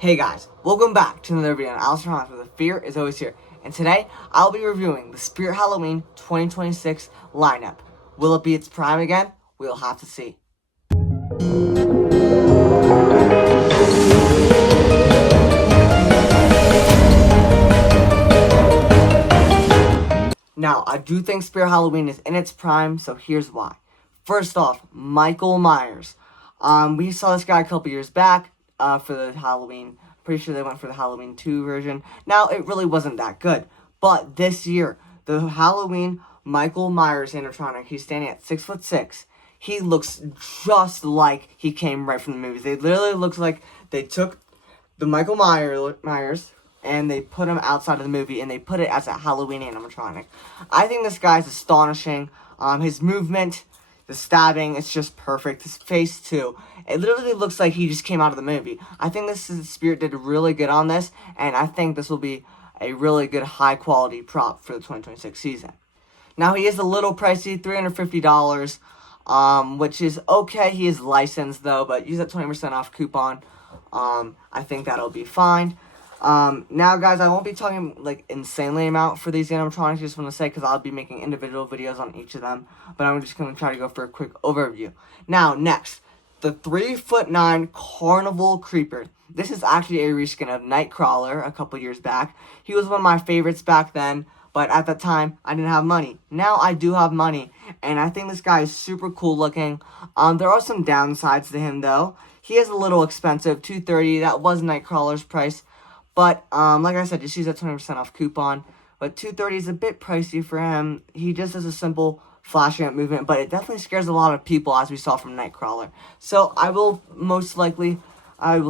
Hey guys, welcome back to another video on Animatronic, where the fear is always here. And today, I'll be reviewing the Spirit Halloween 2026 lineup. Will it be its prime again? We'll have to see. Now, I do think Spirit Halloween is in its prime, so here's why. First off, Michael Myers. We saw this guy a couple years back for the Halloween. Pretty sure they went for the Halloween 2 version. Now, it really wasn't that good. But this year, the Halloween Michael Myers animatronic, he's standing at 6'6". He looks just like he came right from the movies. They literally looks like they took the Michael Myers and they put him outside of the movie and they put it as a Halloween animatronic. I think this guy's astonishing. His movement, the stabbing, it's just perfect. His face, too. It literally looks like he just came out of the movie. I think Spirit did really good on this, and I think this will be a really good high-quality prop for the 2026 season. Now, he is a little pricey, $350, which is okay. He is licensed, though, but use that 20% off coupon. I think that'll be fine. Now, guys, I won't be talking, like, insanely amount for these animatronics, just want to say, because I'll be making individual videos on each of them, but I'm just going to try to go for a quick overview. Now, next, the 3'9" Carnival Creeper. This is actually a reskin of Nightcrawler a couple years back. He was one of my favorites back then, but at that time, I didn't have money. Now, I do have money, and I think this guy is super cool looking. There are some downsides to him, though. He is a little expensive, $230. That was Nightcrawler's price. But, like I said, just use that 20% off coupon. But $230 is a bit pricey for him. He just does a simple flashing up movement, but it definitely scares a lot of people, as we saw from Nightcrawler. So, I will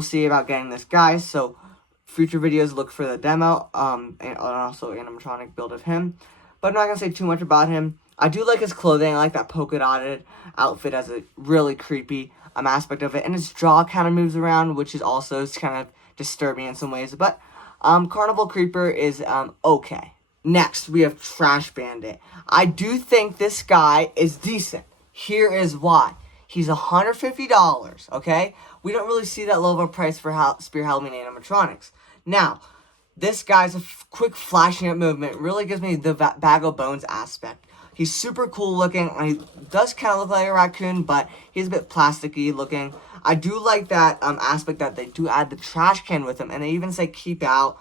see about getting this guy. So, future videos, look for the demo, and also animatronic build of him. But I'm not going to say too much about him. I do like his clothing. I like that polka dotted outfit as a really creepy aspect of it. And his jaw kind of moves around, which is also kind of disturbing in some ways, but Carnival Creeper is okay. Next, we have Trash Bandit. I do think this guy is decent. Here is why. He's $150, okay? We don't really see that low of a price for Spirit Halloween animatronics. Now, this guy's a quick flashing up movement really gives me the bag of bones aspect. He's super cool looking. He does kind of look like a raccoon, but he's a bit plasticky looking. I do like that aspect that they do add the trash can with him, and they even say keep out.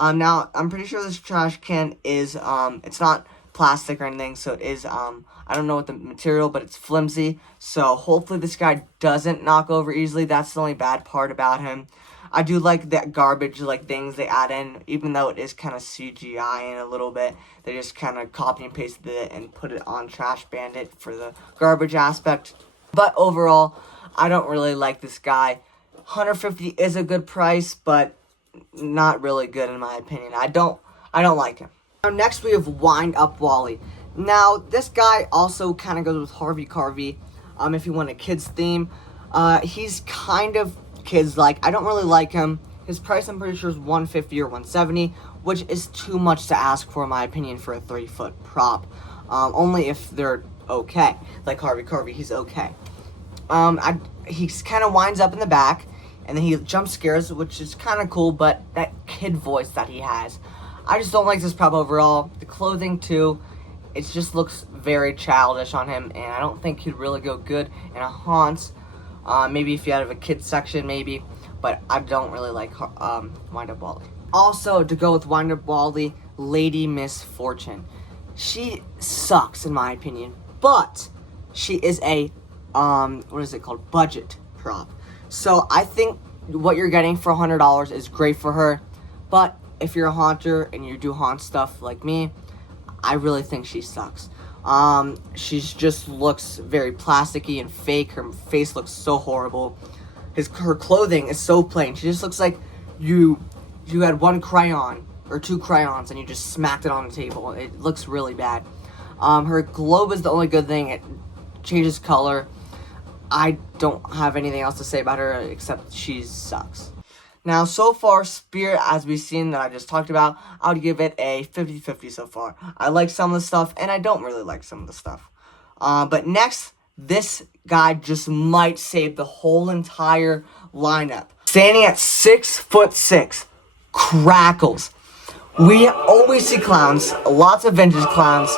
Now, I'm pretty sure this trash can is, it's not plastic or anything, so it is, I don't know what the material, but it's flimsy. So, hopefully this guy doesn't knock over easily. That's the only bad part about him. I do like that garbage, like, things they add in, even though it is kind of CGI in a little bit. They just kind of copy and pasted it and put it on Trash Bandit for the garbage aspect. But overall, I don't really like this guy. $150 is a good price, but not really good in my opinion. I don't like him. Now, next we have Windup Wally. Now, this guy also kind of goes with Harvey Carvey. If you want a kids theme, he's kind of kids-like. I don't really like him. His price, I'm pretty sure, is $150 or $170, which is too much to ask for, in my opinion, for a 3-foot prop. Only if they're okay. Like Harvey Carvey, he's okay. He kind of winds up in the back, and then he jump scares, which is kind of cool, but that kid voice that he has, I just don't like this prop overall. The clothing, too, it just looks very childish on him, and I don't think he'd really go good in a haunt. Maybe if you had a kids section, maybe, but I don't really like Windup Wally. Also, to go with Windup Wally, Lady Misfortune. She sucks, in my opinion, but she is a what is it called? Budget prop. So I think what you're getting for $100 is great for her. But if you're a haunter and you do haunt stuff like me, I really think she sucks. She just looks very plasticky and fake. Her face looks so horrible. Her clothing is so plain. She just looks like you had one crayon or two crayons and you just smacked it on the table. It looks really bad. Her globe is the only good thing. It changes color. I don't have anything else to say about her except she sucks. Now, so far, Spirit, as we've seen that I just talked about, I would give it a 50-50 so far. I like some of the stuff, and I don't really like some of the stuff. But next, this guy just might save the whole entire lineup. Standing at 6'6", Crackles. We always see clowns, lots of vintage clowns,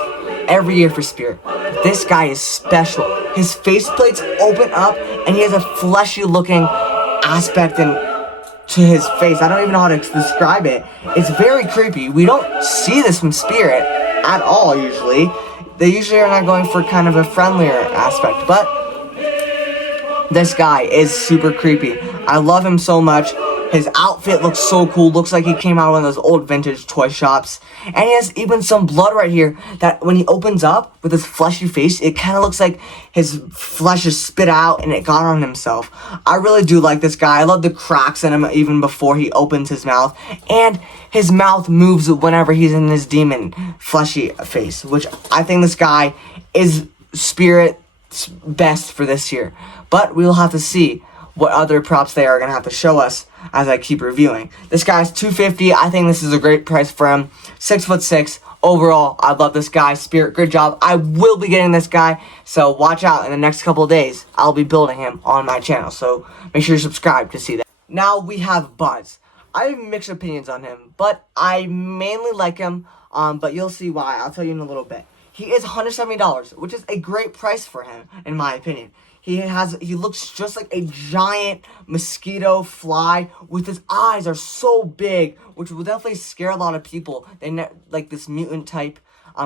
every year for Spirit. This guy is special. His faceplates open up, and he has a fleshy looking aspect to his face. I don't even know how to describe it. It's very creepy. We don't see this from Spirit at all usually. They usually are not going for kind of a friendlier aspect, but this guy is super creepy. I love him so much. His outfit looks so cool. Looks like he came out of one of those old vintage toy shops. And he has even some blood right here that when he opens up with his fleshy face, it kind of looks like his flesh is spit out and it got on himself. I really do like this guy. I love the cracks in him even before he opens his mouth. And his mouth moves whenever he's in his demon fleshy face, which I think this guy is Spirit's best for this year. But we will have to see what other props they are going to have to show us as I keep reviewing. This guy's $250. I think this is a great price for him. 6'6". Overall, I love this guy. Spirit, good job. I will be getting this guy, so watch out. In the next couple of days, I'll be building him on my channel, so make sure you subscribe to see that. Now we have Buzz. I have mixed opinions on him, but I mainly like him, but you'll see why. I'll tell you in a little bit. He is $170, which is a great price for him, in my opinion. He looks just like a giant mosquito fly with his eyes are so big, which will definitely scare a lot of people. Like this mutant type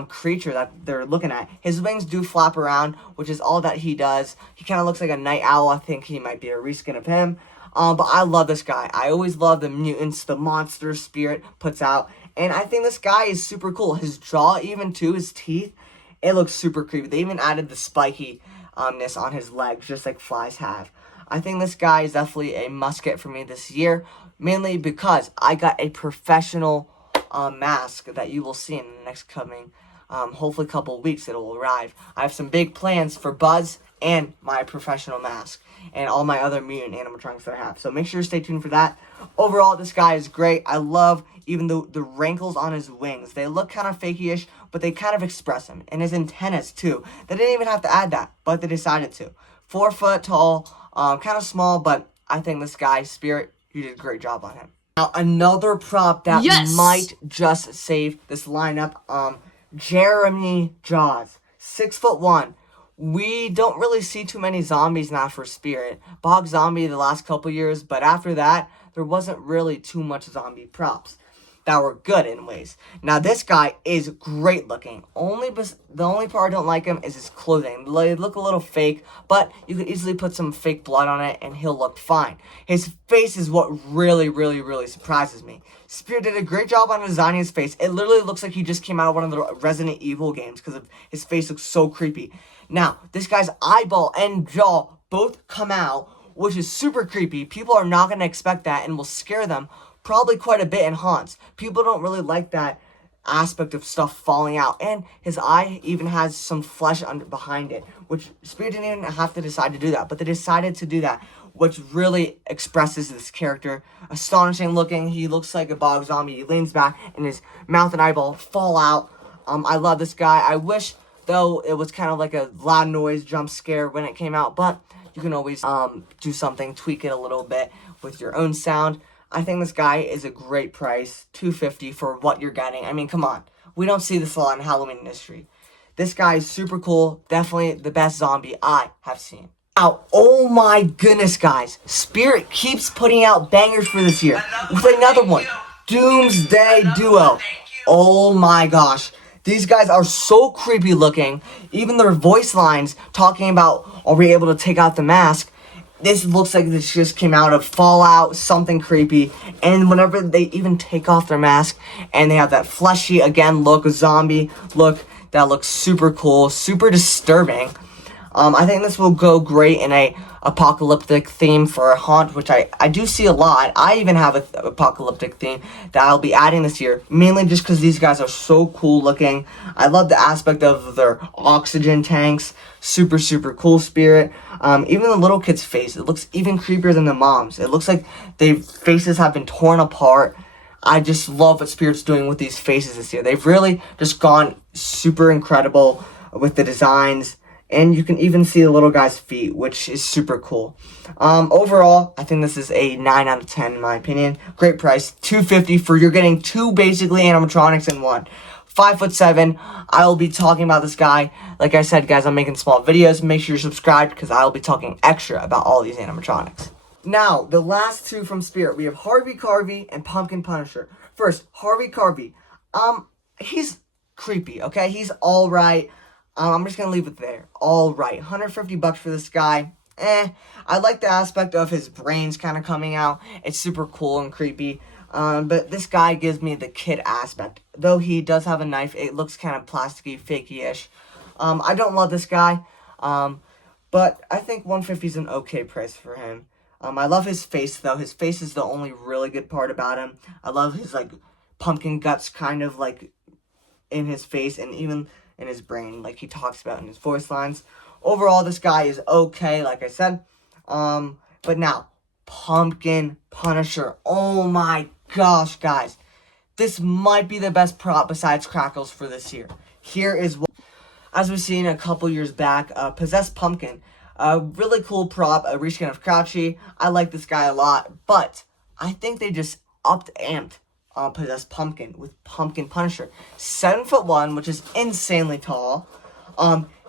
creature that they're looking at. His wings do flap around, which is all that he does. He kind of looks like a night owl. I think he might be a reskin of him. But I love this guy. I always love the mutants, the monster Spirit puts out. And I think this guy is super cool. His jaw even too, his teeth, it looks super creepy. They even added the spiky ness on his legs, just like flies have. I think this guy is definitely a must-get for me this year, mainly because I got a professional mask that you will see in the next coming, hopefully couple weeks it will arrive. I have some big plans for Buzz and my professional mask, and all my other mutant animatronics that I have. So make sure to stay tuned for that. Overall, this guy is great. I love even the wrinkles on his wings. They look kind of fakey-ish, but they kind of express him. And his antennas, too. They didn't even have to add that, but they decided to. 4 foot tall, kind of small, but I think this guy, Spirit, you did a great job on him. Now, another prop that might just save this lineup, Jeremy Jaws, 6'1". We don't really see too many zombies now for Spirit. Bog Zombie the last couple years, but after that, there wasn't really too much zombie props that were good in ways. Now, this guy is great looking. The only part I don't like him is his clothing. They look a little fake, but you could easily put some fake blood on it and he'll look fine. His face is what really, really, really surprises me. Spirit did a great job on designing his face. It literally looks like he just came out of one of the Resident Evil games because his face looks so creepy. Now, this guy's eyeball and jaw both come out, which is super creepy. People are not going to expect that and will scare them probably quite a bit in haunts. People don't really like that aspect of stuff falling out. And his eye even has some flesh behind it, which Spirit didn't even have to decide to do that. But they decided to do that, which really expresses this character. Astonishing looking. He looks like a bog zombie. He leans back and his mouth and eyeball fall out. I love this guy. I wish, though, it was kind of like a loud noise jump scare when it came out. But you can always do something, tweak it a little bit with your own sound. I think this guy is a great price, $250 for what you're getting. I mean, come on. We don't see this a lot in Halloween industry. This guy is super cool. Definitely the best zombie I have seen. Now, oh my goodness, guys. Spirit keeps putting out bangers for this year. With another one, Doomsday Duo. Oh my gosh. These guys are so creepy looking. Even their voice lines talking about, are we able to take out the mask? This looks like this just came out of Fallout, something creepy. And whenever they even take off their mask and they have that fleshy, again, look, zombie look, that looks super cool, super disturbing. I think this will go great in a apocalyptic theme for a haunt, which I do see a lot. I even have an apocalyptic theme that I'll be adding this year, mainly just because these guys are so cool looking. I love the aspect of their oxygen tanks. Super, super cool Spirit. Even the little kid's face, it looks even creepier than the mom's. It looks like their faces have been torn apart. I just love what Spirit's doing with these faces this year. They've really just gone super incredible with the designs And you can even see the little guy's feet, which is super cool. Overall, I think this is a 9 out of 10 in my opinion. Great price, $250 for you're getting 2 basically animatronics in one. 5'7". I will be talking about this guy. Like I said, guys, I'm making small videos. Make sure you're subscribed because I will be talking extra about all these animatronics. Now, the last 2 from Spirit. We have Harvey Carvey and Pumpkin Punisher. First, Harvey Carvey. He's creepy, okay? He's alright. I'm just gonna leave it there. Alright. $150 for this guy. I like the aspect of his brains kind of coming out. It's super cool and creepy. But this guy gives me the kid aspect. Though he does have a knife, it looks kind of plasticky, fakey-ish. I don't love this guy. But I think $150 is an okay price for him. I love his face, though. His face is the only really good part about him. I love his, like, pumpkin guts kind of, like, in his face and even in his brain, like he talks about in his voice lines. Overall, this guy is okay, like I said. But now, Pumpkin Punisher. Oh my gosh, guys. This might be the best prop besides Crackles for this year. Here is what, as we've seen a couple years back, Possessed Pumpkin. A really cool prop, a reskin of Crouchy. I like this guy a lot, but I think they just amped Possessed Pumpkin with Pumpkin Punisher. 7'1", which is insanely tall.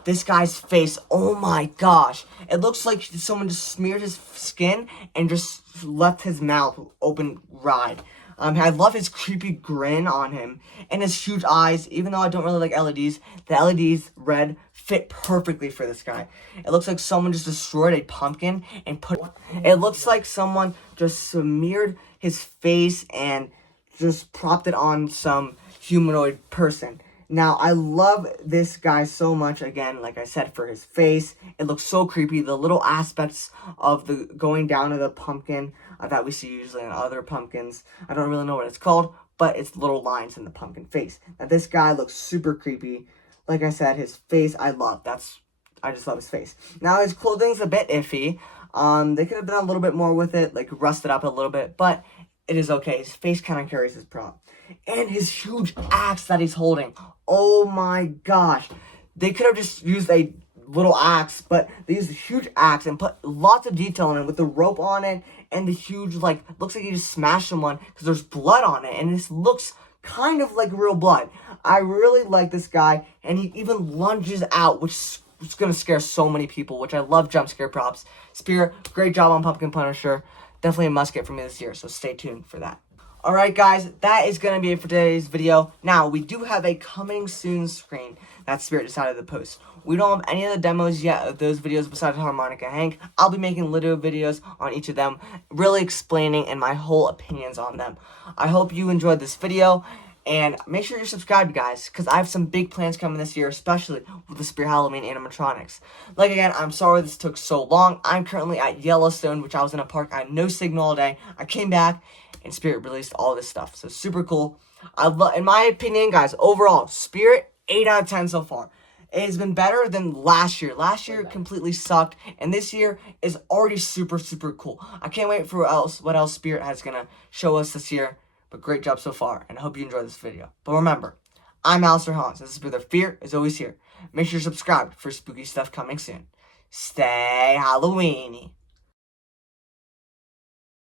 This guy's face, oh my gosh. It looks like someone just smeared his skin and just left his mouth open wide. I love his creepy grin on him and his huge eyes. Even though I don't really like LEDs, the LEDs red fit perfectly for this guy. It looks like someone just destroyed a pumpkin and it looks like someone just smeared his face and just propped it on some humanoid person. Now, I love this guy so much, again, like I said, for his face. It looks so creepy. The little aspects of the going down of the pumpkin that we see usually in other pumpkins. I don't really know what it's called, but it's little lines in the pumpkin face. Now, this guy looks super creepy. Like I said, his face, I love. I just love his face. Now, his clothing's a bit iffy. They could have done a little bit more with it, like rusted up a little bit, but it is okay. His face kind of carries his prop. And his huge axe that he's holding. Oh my gosh. They could have just used a little axe, but they used a huge axe and put lots of detail in it with the rope on it and the huge, like, looks like he just smashed someone because there's blood on it. And this looks kind of like real blood. I really like this guy, and he even lunges out, which is going to scare so many people, which I love jump scare props. Spirit, great job on Pumpkin Punisher. Definitely a must get for me this year, so stay tuned for that. Alright guys, that is going to be it for today's video. Now, we do have a coming soon screen that Spirit decided to post. We don't have any of the demos yet of those videos besides Harmonica Hank. I'll be making little videos on each of them, really explaining and my whole opinions on them. I hope you enjoyed this video, and make sure you're subscribed, guys, because I have some big plans coming this year, especially with the Spirit Halloween animatronics. Like, again, I'm sorry this took so long. I'm currently at Yellowstone, which I was in a park. I had no signal all day. I came back, and Spirit released all this stuff. So, super cool. In my opinion, guys, overall, Spirit, 8 out of 10 so far. It has been better than last year. Last year completely sucked, and this year is already super, super cool. I can't wait for what else Spirit has going to show us this year. But great job so far, and I hope you enjoyed this video. But remember, I'm Alistair Hans. This is where the fear is always here. Make sure you're subscribed for spooky stuff coming soon. Stay Halloweeny.